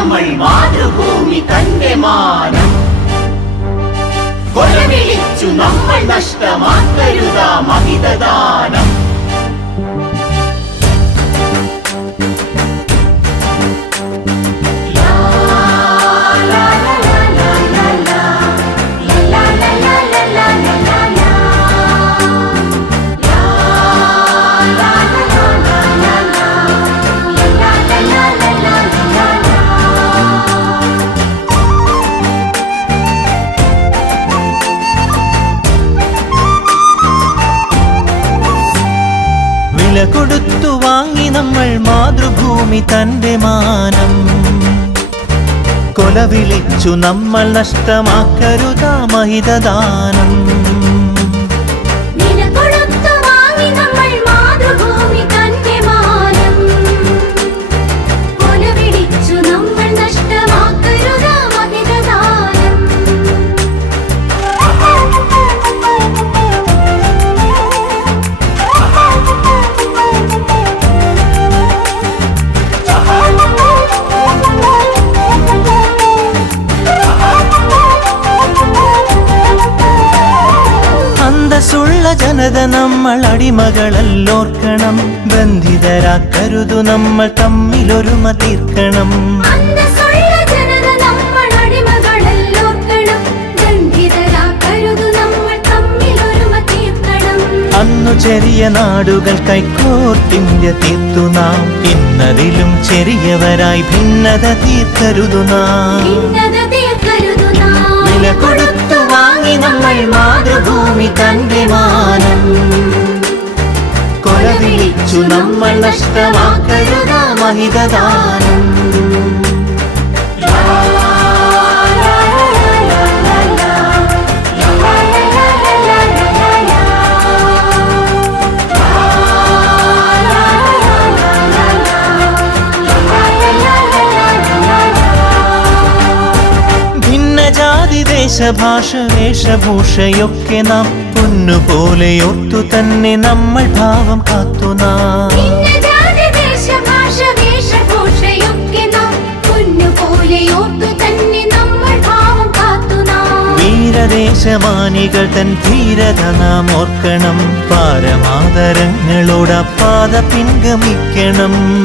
നമ്മൾ മാതൃഭൂമി തന്റെ മാനം. കൊലവിളിച്ചു നമ്മൾ നഷ്ടമാക്കരുതാ മഹിതദാനം. മാതൃഭൂമി തന്റെ മാനം. കൊല വിളിച്ചു നമ്മൾ നഷ്ടമാക്കരുതാ മഹിതദാനം. ജനത നമ്മൾ അടിമകളല്ലോർക്കണം. ബന്ധിതരാക്കരുതു നമ്മൾ തമ്മിലൊരുമ തീർക്കണം. അന്നു ചെറിയ നാടുകൾ കൈക്കോർത്തിന്ത്യ തീർത്തു നാം. ഇന്നതിലും ചെറിയവരായി ഭിന്നത തീർക്കരുതു നാം. വില കൊടുത്തു വാങ്ങി നമ്മൾ മാതൃഭൂമി തന്റെ മാനം. കൊലവിളിച്ചു നമ്മൾ നഷ്ടമാക്കരുതാ മഹിതദാനം. ദേശഭാഷ വേഷഭൂഷയൊക്കെ നാം. പൊന്നുപോലെയൊത്തു തന്നെ നമ്മൾ ഭാവം കാത്തു നാം. കാത്തു വീരദേശമാനികൾ തൻ ധീരത നാം ഓർക്കണം. പാരമാതരങ്ങളോട് പാത പാത പിൻഗമിക്കണം.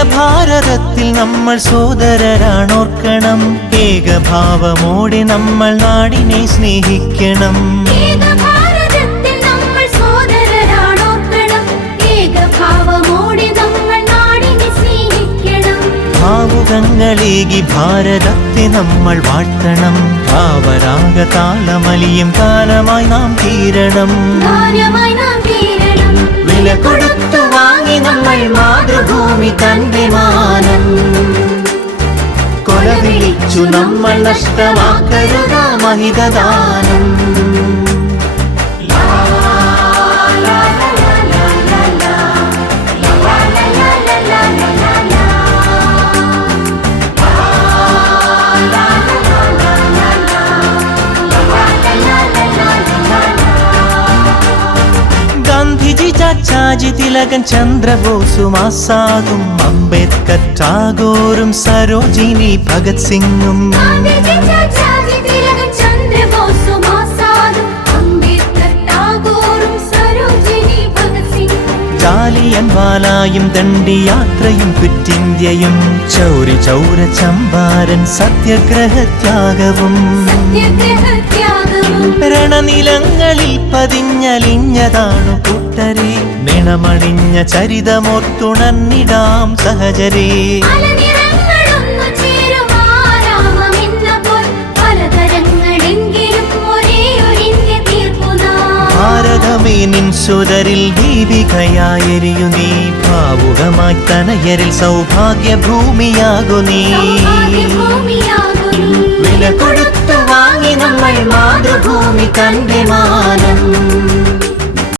ഏക ഭാരതത്തിൽ നമ്മൾ സോദരരാണോർക്കണം. ഏകഭാവമോടെ നമ്മൾ നാടിനെ സ്നേഹിക്കണം. ഭാവുകങ്ങളേകി ഭാരതത്തെ നമ്മൾ വാഴ്ത്തണം. ഭാവരാഗ താളമലിയും കാലമായി നാം തീരണം. വില കൊടുത്തു വാങ്ങി നമ്മൾ മാതൃഭൂമി തന്റെ മാനം കൊല വിളിച്ചു നമ്മൾ നഷ്ടമാക്കരുതാ മഹിതദാനം. ചാച്ചാജി തിലകൻ ചന്ദ്രബോസും ആസാദും അംബേദ്കർ ടാഗോറും സരോജിനി ഭഗത് സിംഗും. ദണ്ഡി ജാലിയൻ വാലായും ദണ്ഡിയാത്രയും ക്വിറ്റിന്ത്യയും ചൗരി ചൗര ചമ്പാരൻ സത്യഗ്രഹത്യാഗവും. സത്യഗ്രഹത്യാഗവും. രണനിലങ്ങളിൽ പതിഞ്ഞലിഞ്ഞതാണു ഒരേ ഒരു ഇന്ത്യ ഭാരതമേ നിൻ സുരരിൽ ദീപികയായെരിയു നീ. ഭാവുകമായി തനയരിൽ സൗഭാഗ്യ ഭൂമിയാകു നീ. വില കൊടുത്തു വാങ്ങി നമ്മൾ മാതൃഭൂമി തന്റെ മാനം.